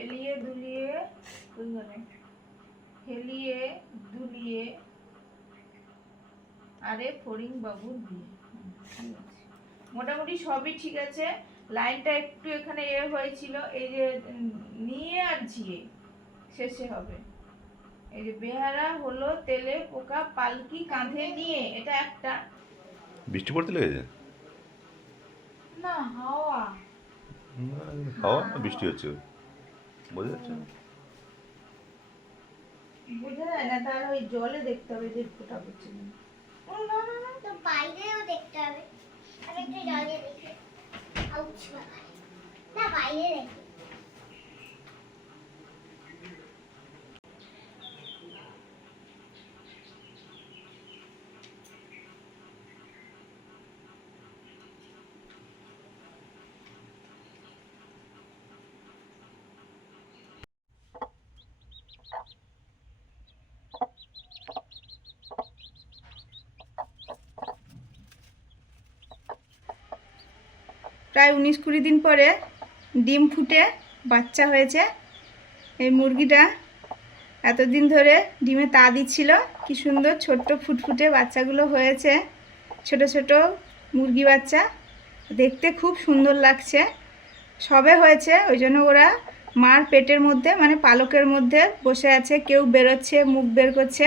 হেলিয়ে দুলিয়ে হেলিয়ে দুলিয়ে আরে ফরিং বাবুর বিয়ে। মোটামুটি সবই ঠিক আছে। লাইনটা একটু এখানে এ হয়েছিল এই যে নিয়ে আর ঝিয়ে। শেষে হবে। এই যে বেহারা হলো তেলে পোকা পালকি কাঁধে নিয়ে। এটা একটা। বৃষ্টি পড়তে লেগেছে? না হাওয়া। হাওয়া বৃষ্টি হচ্ছে? বোঝা যাচ্ছে। বোঝা যায় না তার ওই জলে দেখতে হবে যে ফোটা পড়ছে। না না না তো বাইরেও দেখতে হবে আমি একটু জলে দেখি আউচ না বাইরে দেখি প্রায় উনিশ কুড়ি দিন পরে ডিম ফুটে বাচ্চা হয়েছে। এই মুরগিটা এতদিন ধরে ডিমে তা দিচ্ছিল। কি সুন্দর ছোট্ট ফুটফুটে বাচ্চাগুলো হয়েছে। ছোট ছোট মুরগি বাচ্চা। দেখতে খুব সুন্দর লাগছে। সবে হয়েছে, ওই জন্য ওরা মার পেটের মধ্যে মানে পালকের মধ্যে বসে আছে। কেউ বেরোচ্ছে, মুখ বের করছে।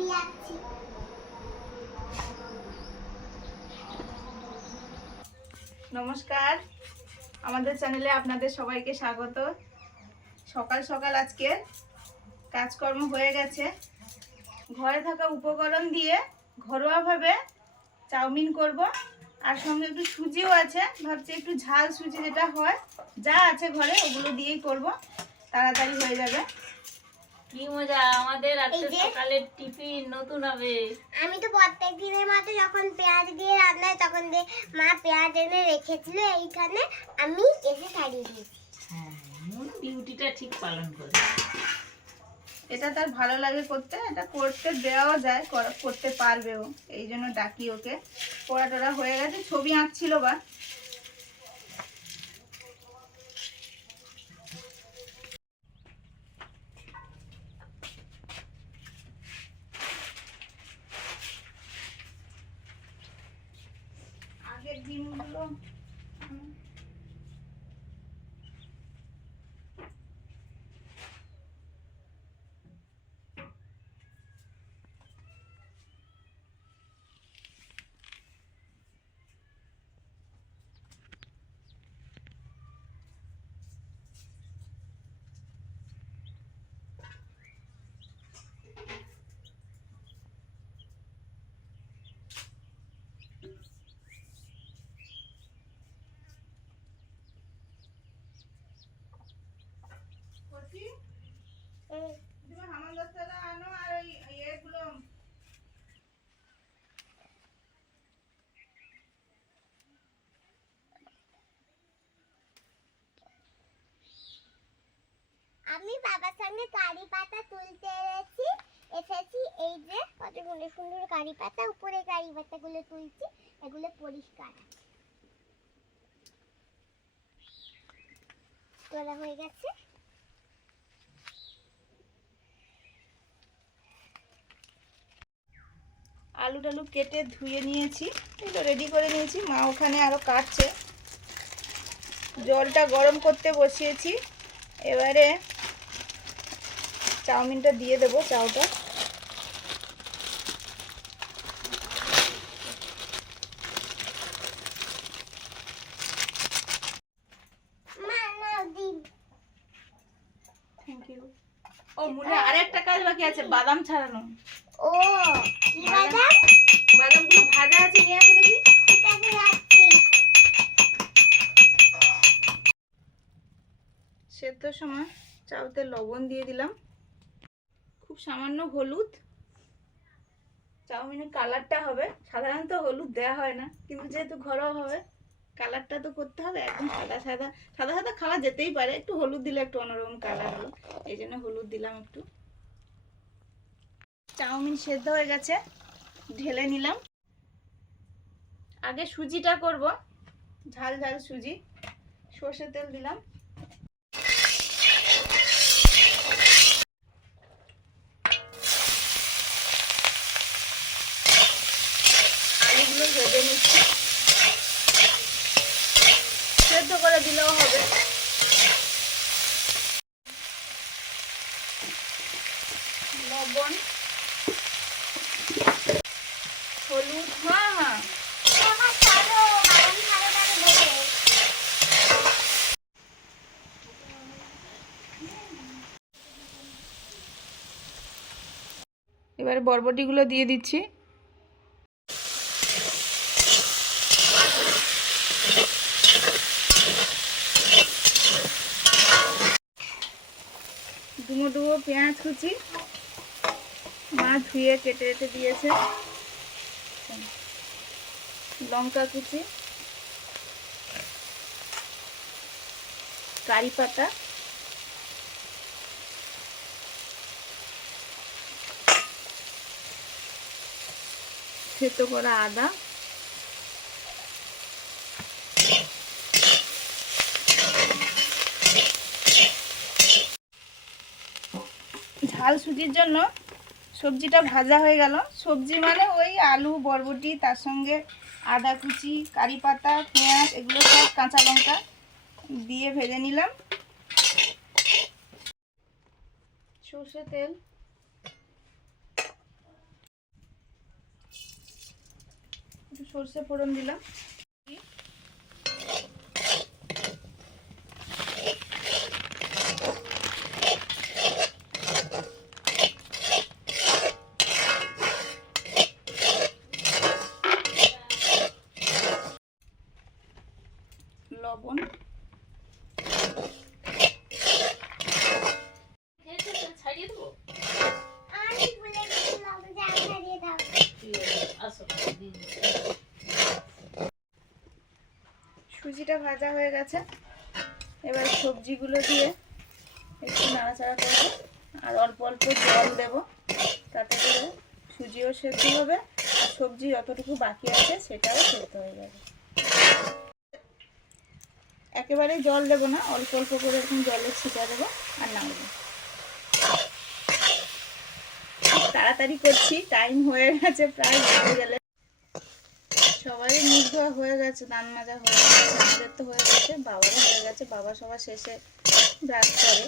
ছবি আঁকছি নমস্কার। আমাদের চ্যানেলে আপনাদের সবাইকে স্বাগত। সকাল সকাল আজকে কাজকর্ম হয়ে গেছে। ঘরে থাকা উপকরণ দিয়ে ঘরোয়াভাবে চাউমিন করব। আর সঙ্গে একটু সুজিও আছে। ভাবছি একটু ঝাল সুজি যেটা হয়, যা আছে ঘরে, ওগুলো দিয়েই করব। তাড়াতাড়ি হয়ে যাবে। কি মজা আমাদের আজকে সকালের টিফিন নতুন হবে। আমি তো প্রত্যেক দিনের মতো যখন পেঁয়াজ দিয়ে রান্না হয় তখন দিয়ে মা পেঁয়াজ এনে রেখেছিল এইখানে আমি এসে ছাড়িয়ে দিয়েছি। হ্যাঁ ডিউটিটা ঠিক পালন করে। এটা তার ভালো লাগে করতে এটা করতে দেওয়াও যায় কর- করতে পারবেও। এই জন্য ডাকি ওকে। পড়া টড়া হয়ে গেছে ছবি আঁকছিল বা আগের দিনগুলো হুম, করছি। এই, তুমি হামানদস্তাটা আনো আর ইয়েগুলো। আমি বাবার সঙ্গে কারি পাতা তুলতে এসেছি এসেছি এই যে কত সুন্দর সুন্দর কারি পাতা উপরে কারি পাতাগুলো তুলছি এগুলো পরিষ্কার করা হয়ে গেছে। আলু কেটে ধুয়ে নিয়েছি। এগুলো রেডি করে নিয়েছি। মা ওখানে আরও কাটছে। জলটা গরম করতে বসিয়েছি। এবারে চাউমিনটা দিয়ে দেবো, চাউটা মা নাও দিন থ্যাংক ইউ ও মনে হয় আরেকটা কাজ বাকি আছে বাদাম ছাড়ানো। ও বাদাম? বাদামগুলো ভাজা আছে নিয়ে আসো দেখি। সেদ্ধর সময় চাউতে লবণ দিয়ে দিলাম। খুব সামান্য হলুদ। চাউমিনের কালারটা হবে। সাধারণত হলুদ দেওয়া হয় না কিন্তু যেহেতু ঘরোয়া হবে কালারটা তো করতে হবে। একদম সাদা সাদা সাদা সাদা খাওয়া যেতেই পারে। একটু হলুদ দিলে একটু অন্যরকম কালার হলো এই জন্য হলুদ দিলাম একটু। চাউমিন সেদ্ধ হয়ে গেছে, ঢেলে নিলাম। আগে সুজিটা করব, ঝাল ঝাল সুজি, সর্ষের তেল দিলাম আলুগুলো ভেজে নিচ্ছি সেদ্ধ করে দিলেও হবে লবণ হলুদ হ্যাঁ হ্যাঁ আমার ছাড়ো বাদাম ছাড়ো তাহলে দেবে এবারে বরবটিগুলো দিয়ে দিচ্ছি। ডুমো ডুমো পেঁয়াজ কুচি। মা ধুয়ে কেটে কেটে দিয়েছে। লঙ্কা কুচি। কারি পাতা। থেতো করা আদা। ঝাল সুজির জন্য সবজিটা ভাজা হয়ে গেল। সবজি মানে ওই আলু, বরবটি, তার সঙ্গে আদা কুচি, কারি পাতা, পেঁয়াজ, এগুলো সব কাঁচা লঙ্কা দিয়ে ভেজে নিলাম। সর্ষে তেল একটু সর্ষে ফোড়ন দিলাম লবণ ছাড়িয়ে দেবো আমি ভুলে গেছিলাম যে আমি ছাড়িয়ে দাও ঠিক আছে, আসো দিয়ে দিচ্ছি। সুজিটা ভাজা হয়ে গেছে। এবার সবজিগুলো দিয়ে একটু নাড়াচাড়া করব। আর অল্প অল্প জল দেব। তাতে করে সুজিও সেদ্ধ হবে। আর সবজি যতটুকু বাকি আছে সেটাও সেদ্ধ হয়ে যাবে। একেবারে জল দেবো না, অল্প অল্প করে এরকম জলের ছিটা দেবো আর নামবো তাড়াতাড়ি করছি টাইম হয়ে গেছে, প্রায় গেলে সবারই মুখ ধোয়া হয়ে গেছে দান মাজা হয়ে গেছে, আমাদের তো হয়ে গেছে, বাবারও হয়ে গেছে, বাবা সবার শেষে ব্রাশ করে।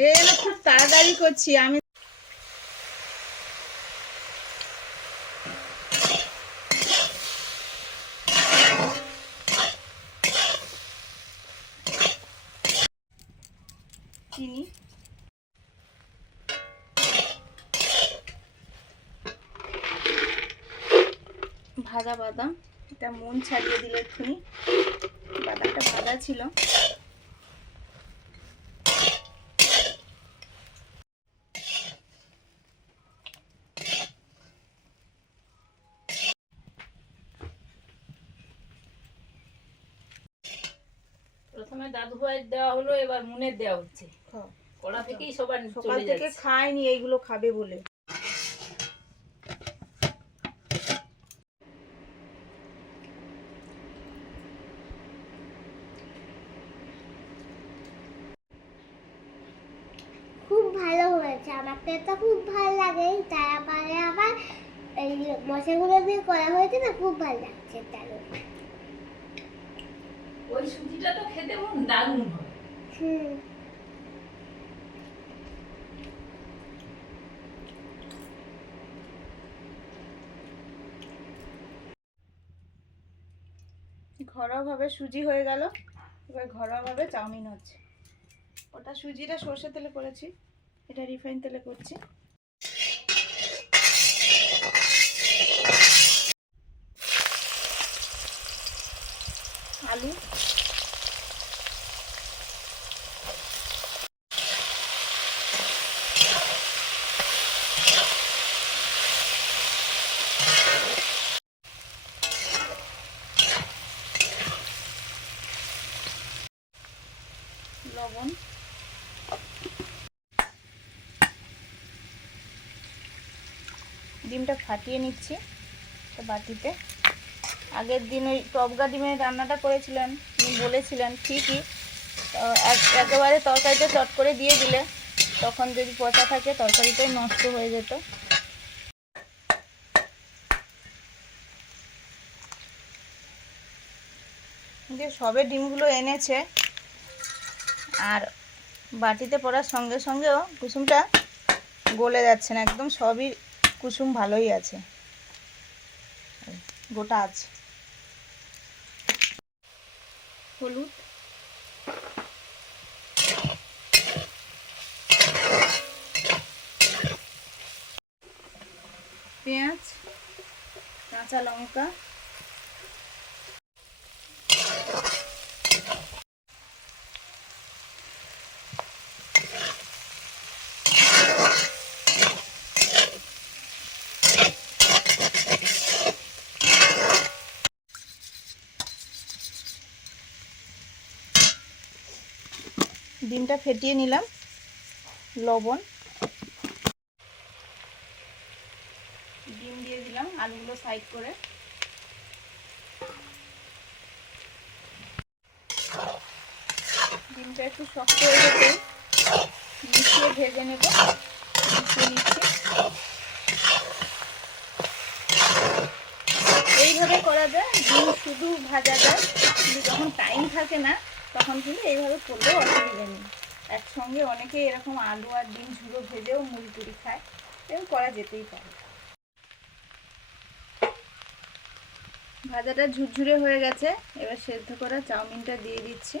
এ, খুব তাড়াতাড়ি করছি, আমি ভাজা বাদাম এটা মন ছাড়িয়ে দিলে এক্ষুনি বাদামটা ভাজা ছিল। প্রথমে দাদু ভাইয়ের দেওয়া হলো এবার মুনের দেওয়া হচ্ছে। খাও। কড়া থেকেই সবার সকাল থেকে খায়নি এইগুলো খাবে বলে। হয়েছে। আমার তো এটা খুব ভালো লাগে। তারপরে আবার এই মশাগুলো দিয়ে করা হয়েছে না খুব ভালো লাগছে তার। ওই সুজিটা তো খেতে খুব দারুণ হয়। হুম। ঘরোয়াভাবে সুজি হয়ে গেল। এবার ঘরোয়াভাবে চাউমিন হচ্ছে। ওটা সুজিটা সর্ষে তেলে করেছি। এটা রিফাইন তেলে করছি। আলু লবণ ডিমটা ফাটিয়ে নিচ্ছি একটা বাটিতে। আগের দিন ওই টপগা ডিমের রান্নাটা করেছিলেন উনি বলেছিলেন ঠিকই এক- একেবারে তরকারিতে চট করে দিয়ে দিলে, তখন যদি পচা থাকে তরকারিটাই নষ্ট হয়ে যেত। যে সবে ডিমগুলো এনেছে, আর বাটিতে পড়ার সঙ্গে সঙ্গেও কুসুমটা গলে যাচ্ছে না, একদম সবই কুসুম ভালোই আছে। গোটা আছে। হলুদ। পেঁয়াজ কাঁচা লঙ্কা। ডিমটা ফেটিয়ে নিলাম, লবণ। ডিম দিয়ে দিলাম আলুগুলো সাইড করে। ডিমটা একটু শক্ত হয়ে গেছে, মিশিয়ে ভেজে নেব এইভাবে করা যায়, ডিম শুধু ভাজা যায় যখন টাইম থাকে না তখন কিন্তু এইভাবে করলেও অসুবিধা নেই। একসঙ্গে অনেকে এরকম আলু আর ডিম, ঝুড়ো ভেজেও মুড়ি টুড়ি খায়। এরকম করা যেতেই পারে। ভাজাটা ঝুরঝুরে হয়ে গেছে। এবার সেদ্ধ করা চাউমিনটা দিয়ে দিচ্ছি।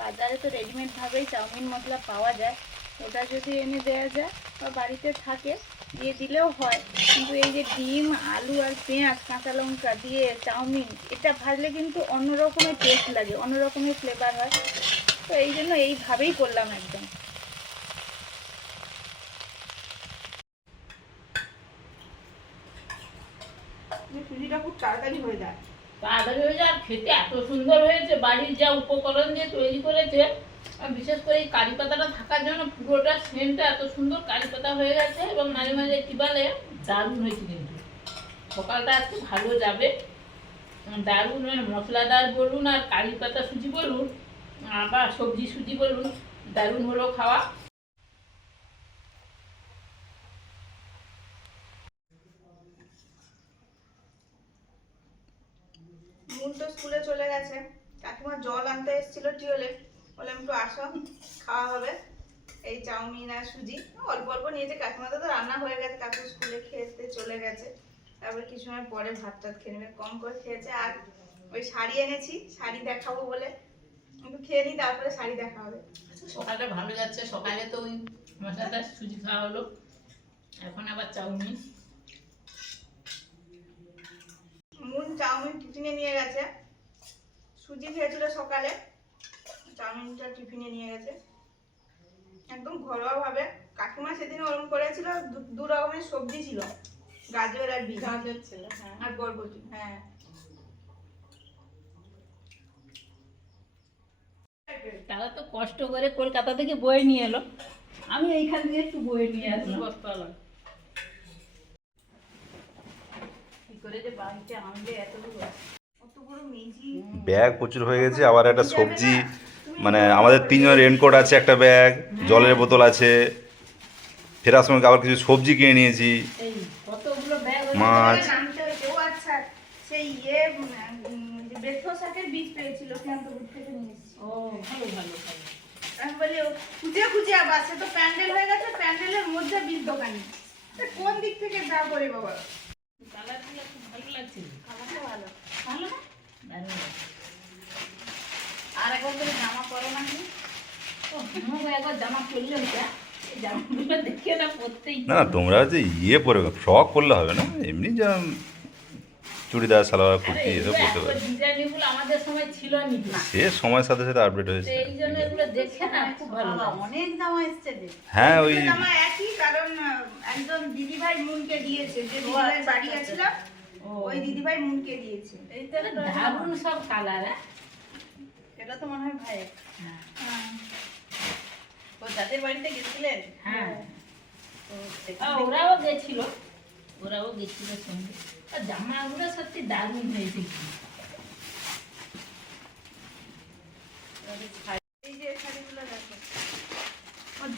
বাজারে তো রেডিমেড ভাবেই চাউমিন মশলা পাওয়া যায়। ওটা যদি এনে দেওয়া যায় বা বাড়িতে থাকে দিয়ে দিলেও হয়। কিন্তু এই যে ডিম আলু আর পেঁয়াজ কাঁচা লঙ্কা দিয়ে চাউমিন এটা ভাজলে কিন্তু অন্য রকমের টেস্ট লাগে অন্য রকমের ফ্লেভার হয়। তো এই জন্য এইভাবেই করলাম একদম। সুজিটা খুব তাড়াতাড়ি হয়ে যায়। তাড়াতাড়ি হয়ে যায় খেতে এত সুন্দর হয়েছে বাড়ির যা উপকরণ দিয়ে তৈরি করেছে আর বিশেষ করে এই কারি পাতাটা থাকার জন্য পুরোটা সেন্টটা এত সুন্দর কারি পাতা হয়ে গেছে এবং মাঝে মাঝে টিবালে দারুণ হয়েছে কিন্তু। সকালটা আজকে ভালো যাবে। দারুণ মানে মশলাদার বলুন আর কারি পাতা সুজি বলুন, আবার সবজি সুজি বলুন, দারুণ হলো খাওয়া। মুন তো স্কুলে চলে গেছে। কাকিমা জল আনতে এসেছিল টিওলে বললাম একটু আসো খাওয়া হবে। এই চাউমিন আর সুজি। অল্প অল্প নিয়েছে। কাকিমা তো রান্না হয়ে গেছে। কাকু স্কুলে খেতে চলে গেছে। তারপরে কিছু সময় পরে ভাত টাত খেয়ে নেবে। কম করে খেয়েছে। আর ওই শাড়ি এনেছি। শাড়ি দেখাবো বলে। একটু খেয়ে নিই তারপরে শাড়ি দেখা হবে। সকালটা ভালো যাচ্ছে। সকালে তো ওই মশলাটা সুজি খাওয়া হলো। এখন আবার চাউমিন। মুন চাউমিন টিফিনে নিয়ে গেছে। সুজি খেয়েছিল সকালে। চাউমিনটা টিফিনে নিয়ে গেছে। একদম ঘরোয়া ভাবে কাকিমা সেদিন ওরকম করেছিল দু- রকমের সবজি ছিল। গাজর আর বিট গাজর ছিল হ্যাঁ আর বরবটি। হ্যাঁ। তারা তো কষ্ট করে কলকাতা থেকে বয়ে নিয়ে এলো। আমি এইখান থেকে একটু বয়ে নিয়ে আসলাম। কি করে যে বাড়িতে আনলে এতগুলো? অত বড় মেজি ব্যাগ প্রচুর হয়ে গেছে আবার একটা সবজি। মানে আমাদের তিনজনের রেনকোট আছে একটা ব্যাগ জলের বোতল আছে। ফেরার সময় আবার কিছু সবজি কিনে নিয়েছি। এই কতগুলো ব্যাগ মাছ। আচ্ছা সেই ইয়ে উম, যে বেথো শাকের না না না তোমরা যে ইয়ে পরে ফ্রক করলে হবে না? এমনি যা চুড়িদার সালোয়ার কুর্তি এসব পরতে পারে। ডিজাইনগুলো আমাদের সময় ছিল সে সময়ের সাথে সাথে আপডেট হয়েছে। এই জন্য এগুলো দেখে না খুব ভালো বাবা, অনেক জামা এসছে রে হ্যাঁ ওই একই কারণ একজন দিদিভাই মুনকে দিয়েছে যে দিদিভাই বাড়ি গেছিলাম ও ওই দিদিভাই মুনকে দিয়েছে। এই দারুণ সব কালার এটা তো মনে হয় ভাই যাদের বাড়িতে গেছিলেন? হ্যাঁ। ওরাও গেছিল। ওরাও গেছিল সঙ্গে। আর জামাগুলো সত্যি দারুণ হয়েছে। এই যে শাড়িগুলো দেখো।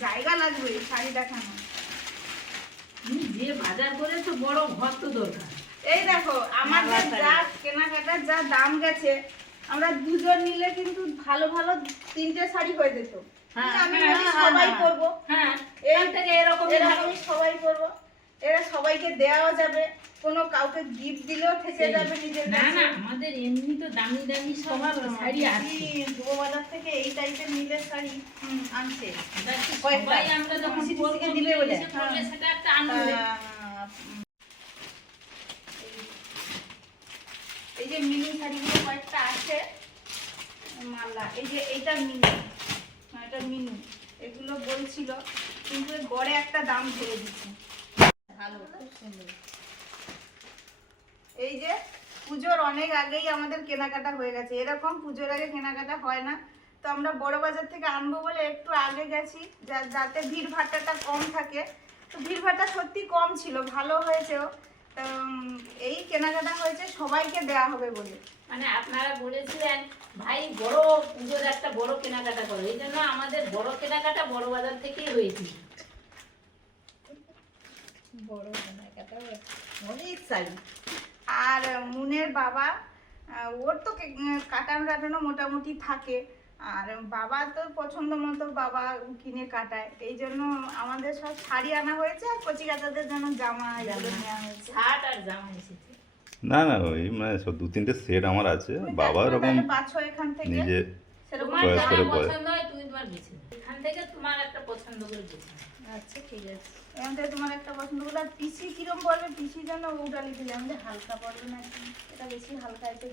জায়গা লাগবে শাড়ি দেখানো। তুমি যে বাজার করেছ বড় ঘর তো দরকার। এই দেখো আমাদের যা কেনাকাটার যা দাম গেছে আমরা দুজন নিলে কিন্তু ভালো ভালো তিনটে শাড়ি হয়ে যেত। হ্যাঁ, হ্যাঁ, হ্যাঁ, সবাই এই থেকে এরকম এরকমই সবাই করব। এরা সবাইকে দেওয়া যাবে কোনো কাউকে গিফট দিলেও থেকে যাবে নিজের না না আমাদের এমনি তো দামি দামি সব শাড়ি আছে। যুব থেকে এই টাইপের নীলের শাড়ি আনছে। কয়েকটা। সবাই আমরা যখন সিটি পরবো, বলে। মিলেমিশে পরলে। সেটা একটা আনন্দ। এই যে মিনি শাড়িগুলো কয়েকটা আছে মাল্লা এই যে এইটা মিনি। এটা মিনি এগুলো বলছিল কিন্তু গড়ে একটা দাম ধরে দিচ্ছে। ভালো এই যে পুজোর অনেক আগেই আমাদের কেনাকাটা হয়ে গেছে। এরকম পুজোর আগে কেনাকাটা হয় না। তো আমরা বড় বাজার থেকে আনব বলে একটু আগে গেছি যা- যাতে ভিড় ভাট্টাটা কম থাকে। তো ভিড় ভাট্টা সত্যি কম ছিল ভালো হয়েছেও তো এই কেনাকাটা হয়েছে সবাইকে দেয়া হবে বলে। মানে আপনারা বলেছিলেন ভাই বড় পুজোর একটা বড় কেনাকাটা করো। এই জন্য আমাদের বড় কেনাকাটা বড় বাজার থেকেই হয়েছিল বড় কেনাকাটা অনেক শাড়ি আর মুনের বাবা ওর তো কে- উম, কাটানো মোটামুটি থাকে। আর বাবা তো পছন্দ মতো বাবা কিনে কাটায়। এই জন্য আমাদের সব শাড়ি আনা হয়েছে আর কচি কাচাদের জন্য জামা এগুলো নেওয়া হয়েছে। শার্ট আর জামা এসেছে। না না ওই মানে দু তিনটে সেট আমার আছে। বাবা এরকম এখান থেকে নিজে চয়েস করে পরে। এখান থেকে তোমার একটা পছন্দ করে আচ্ছা ঠিক আছে। এখান থেকে তোমার একটা পছন্দ করলে আর পিসি কিরম পড়বে জন্য উঠালি দিলে আমাদের হালকা পড়বে না এটা বেশি হালকা আছে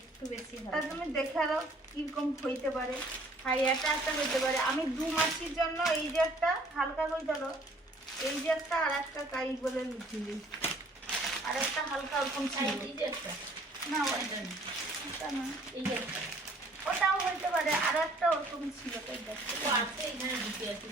একটু বেশি তা তুমি দেখে দাও কীরকম হইতে পারে। হাই এটা একটা হইতে পারে। আমি দু মাসির জন্য এই যে একটা হালকা হয়ে গেল এই যে একটা আর একটা কাই বলে দিলি আর একটা হালকা ওরকম সাইড এই যে একটা। না ওইটা না। এই যে ওটাও হইতে পারে আর একটা ওরকম ছিল তো দেখতে আছে এখানে দুটি আছে।